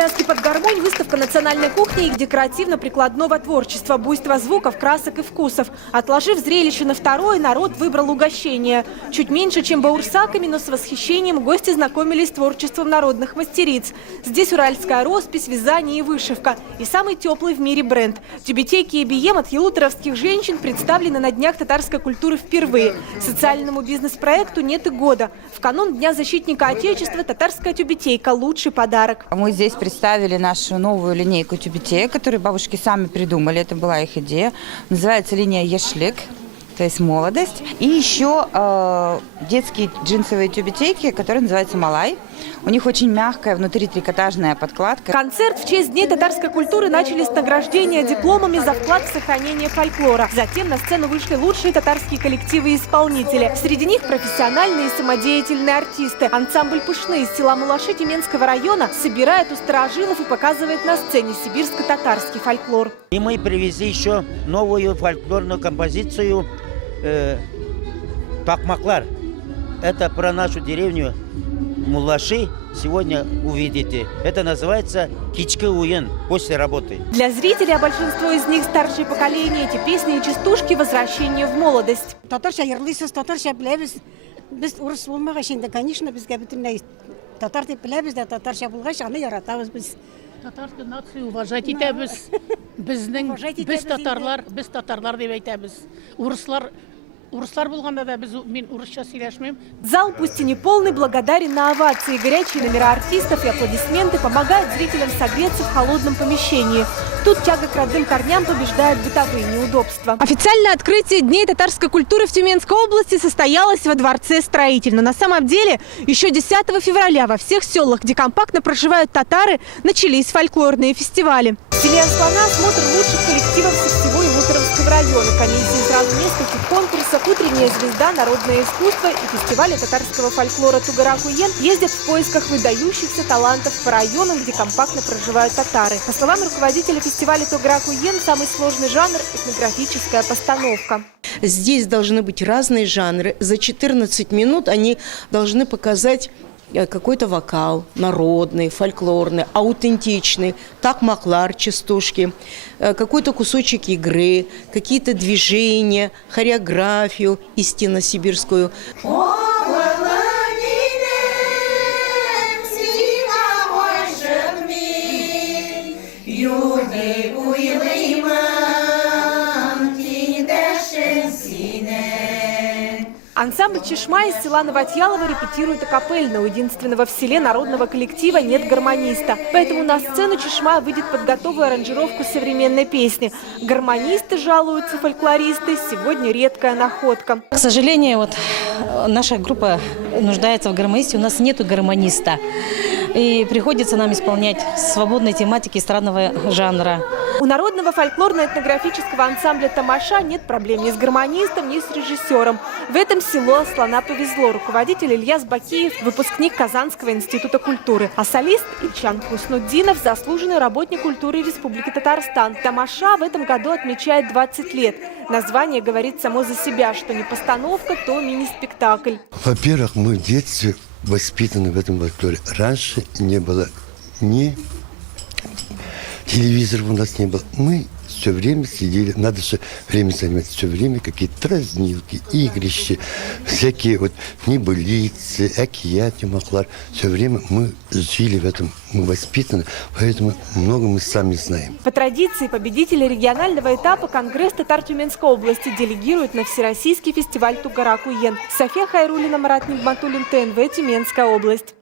Пляски под гармонь, выставка национальной кухни и декоративно-прикладного творчества, буйство звуков, красок и вкусов. Отложив зрелище на второе, народ выбрал угощение. Чуть меньше, чем баурсаками, но с восхищением гости знакомились с творчеством народных мастериц. Здесь уральская роспись, вязание и вышивка. И самый теплый в мире бренд. Тюбетейки и бием от елуторовских женщин представлены на Днях татарской культуры впервые. Социальному бизнес-проекту нет и года. В канун Дня защитника Отечества татарская тюбетейка – лучший подарок. Мы здесь представили нашу новую линейку тюбетеек, которую бабушки сами придумали. Это была их идея. Называется линия «Ешлик», то есть молодость. И еще детские джинсовые тюбетейки, которые называются «Малай». У них очень мягкая внутри трикотажная подкладка. Концерт в честь Дней татарской культуры начали с награждения дипломами за вклад в сохранение фольклора. Затем на сцену вышли лучшие татарские коллективы и исполнители. Среди них профессиональные и самодеятельные артисты. Ансамбль «Пышны» из села Мулаши Тюменского района собирает у старожилов и показывает на сцене сибирско-татарский фольклор. И мы привезли еще новую фольклорную композицию «Такмаклар». Это про нашу деревню Мулаши. Сегодня увидите. Это называется «Кички уен» после работы. Для зрителей, а большинство из них старшее поколение, эти песни и частушки – возвращение в молодость. Татарша ярлысыз, татарша білеміз. Біз орыс болмаған шенде, конечно, бізге бүтінлей татар деп білеміз де, татарша болғаш, аны яратамыз біз. Татарскую нацию уважать итәбез. Без татарлар деп әйтәбез. Урыслар булганда да мен урысча сөйләшмим. Зал, пусть и не полный, благодарен на овации. Горячие номера артистов и аплодисменты помогают зрителям согреться в холодном помещении. Тут тяга к родным корням побеждает бытовые неудобства. Официальное открытие Дней татарской культуры в Тюменской области состоялось во Дворце Строитель. Но на самом деле еще 10 февраля во всех селах, где компактно проживают татары, начались фольклорные фестивали. В селе Аслана осмотр лучших коллективов со всего Елуторовского района. Комиссии сразу нескольких конкурсов, утренняя звезда, народное искусство и фестивали татарского фольклора Тугарак-Уен ездят в поисках выдающихся талантов по районам, где компактно проживают татары. По словам руководителя фестиваля Тугарак-Уен, самый сложный жанр – этнографическая постановка. Здесь должны быть разные жанры. За 14 минут они должны показать какой-то вокал, народный, фольклорный, аутентичный, такмаклар, частушки, какой-то кусочек игры, какие-то движения, хореографию истинно сибирскую. Ансамбль «Чешма» из села Новотьялово репетирует акапельно. У единственного в селе народного коллектива нет гармониста. Поэтому на сцену «Чешма» выйдет под готовую аранжировку современной песни. Гармонисты, жалуются фольклористы, сегодня редкая находка. К сожалению, наша группа нуждается в гармонисте. У нас нету гармониста. И приходится нам исполнять свободные тематики эстрадного жанра. У народного фольклорно-этнографического ансамбля «Тамаша» нет проблем ни с гармонистом, ни с режиссером. В этом селу Аслана повезло. Руководитель Ильяс Бакиев – выпускник Казанского института культуры. А солист Ильчан Хуснуддинов – заслуженный работник культуры Республики Татарстан. «Тамаша» в этом году отмечает 20 лет. Название говорит само за себя, что не постановка, то мини-спектакль. Во-первых, мы в детстве воспитаны в этом фольклоре. Раньше не было ни телевизора, у нас не было. Мы все время сидели, надо все время заниматься, все время какие-то дразнилки, игрища, всякие вот небылицы, акияти, маклар. Все время мы жили в этом, мы воспитаны, поэтому много мы сами знаем. По традиции победители регионального этапа Конгресс татар Тюменской области делегирует на Всероссийский фестиваль Тугарак-Уен. София Хайруллина, Марат Нигматуллин, ТНВ, Тюменская область.